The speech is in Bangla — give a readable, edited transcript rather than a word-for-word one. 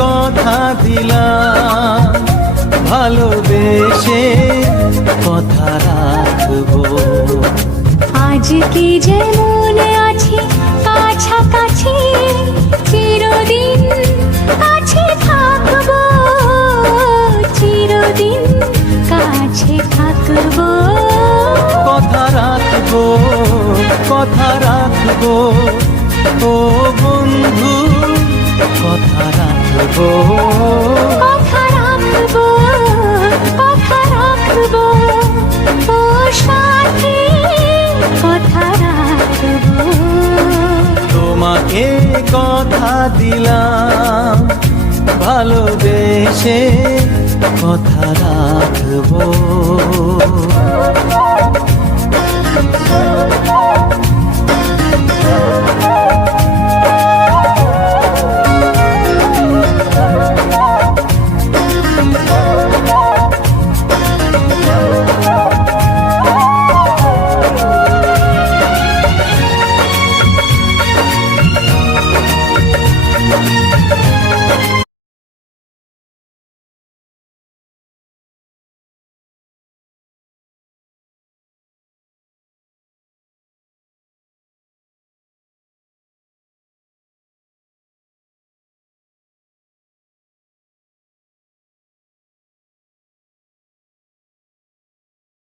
কথা দিলাম, ভালোবেসে কথা রাখবো। আজকে যেমন আছি কাছাকাছি, চিরদিন কাছে থাকবো, চিরদিন কাছে থাকবো। কথা রাখবো, কথা রাখবো, ও বন্ধু কথা রাখবো। কথা রাখবো, কথা রাখবো, ও সাথী কথা রাখবো। তোমাকে কথা দিলাম, ভালোবেসে কথা রাখবো।